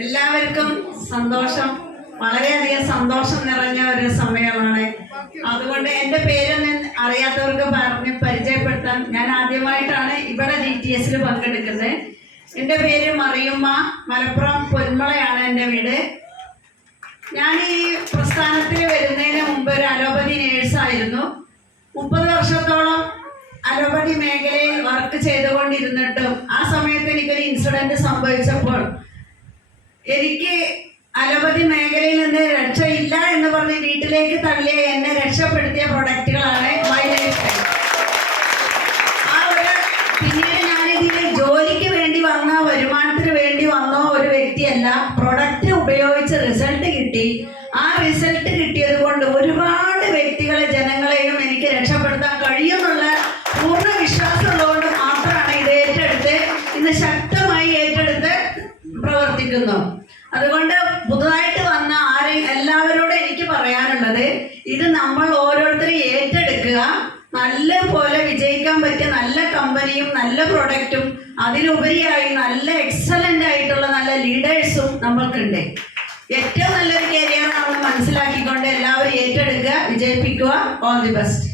എല്ലാവർക്കും സന്തോഷം, വളരെയധികം സന്തോഷം നിറഞ്ഞ ഒരു സമയമാണ്. അതുകൊണ്ട് എൻ്റെ പേരൊന്നും അറിയാത്തവർക്ക് പറഞ്ഞ് പരിചയപ്പെടുത്താൻ ഞാൻ ആദ്യമായിട്ടാണ് ഇവിടെ GTS പങ്കെടുക്കുന്നത്. എൻ്റെ പേര് മറിയുമ്മ, മലപ്പുറം പൊന്മളയാണ് എൻ്റെ വീട്. ഞാൻ ഈ പ്രസ്ഥാനത്തിൽ വരുന്നതിന് മുമ്പ് ഒരു അലോപ്പതി നേഴ്സായിരുന്നു. 30 വർഷത്തോളം അലോപ്പതി മേഖലയിൽ വർക്ക് ചെയ്തുകൊണ്ടിരുന്നിട്ടും ആ സമയത്ത് എനിക്കൊരു ഇൻസിഡന്റ് സംഭവിച്ചപ്പോൾ എനിക്ക് അലോപ്പതി മേഖലയിൽ നിന്ന് രക്ഷയില്ല എന്ന് പറഞ്ഞ് വീട്ടിലേക്ക് തള്ളിയ എന്നെ രക്ഷപ്പെടുത്തിയ പ്രൊഡക്റ്റുകളാണ് വൈലൈഫ്. പിന്നീട് ഞാനിതിൽ ജോലിക്ക് വേണ്ടി വന്ന, വരുമാനത്തിന് വേണ്ടി വന്ന ഒരു വ്യക്തിയല്ല. പ്രൊഡക്റ്റ് ഉപയോഗിച്ച് റിസൾട്ട് കിട്ടി. ആ റിസൾട്ട് കിട്ടിയത് കൊണ്ട് ഒരുപാട് വ്യക്തികളെ, ജനങ്ങളെയും എനിക്ക് രക്ഷപ്പെടുത്താൻ കഴിയുമെന്നുള്ള പൂർണ്ണ വിശ്വാസമുള്ളതുകൊണ്ട് മാത്രമാണ് ഇത് ഏറ്റെടുത്ത് ഇന്ന് ശക്തമായി ഏറ്റെടുത്ത് പ്രവർത്തിക്കുന്നു. അതുകൊണ്ട് പുതുതായിട്ട് വന്ന എല്ലാവരോടും എനിക്ക് പറയാനുള്ളത്, ഇത് നമ്മൾ ഓരോരുത്തരും ഏറ്റെടുക്കുക. നല്ല പോലെ വിജയിക്കാൻ പറ്റിയ നല്ല കമ്പനിയും നല്ല പ്രൊഡക്റ്റും അതിലുപരിയായി നല്ല എക്സലന്റ് ആയിട്ടുള്ള നല്ല ലീഡേഴ്സും നമ്മൾക്കുണ്ട്. ഏറ്റവും നല്ലൊരു കരിയറാണെന്ന് മനസ്സിലാക്കിക്കൊണ്ട് എല്ലാവരും ഏറ്റെടുക്കുക, വിജയിപ്പിക്കുക. All the best.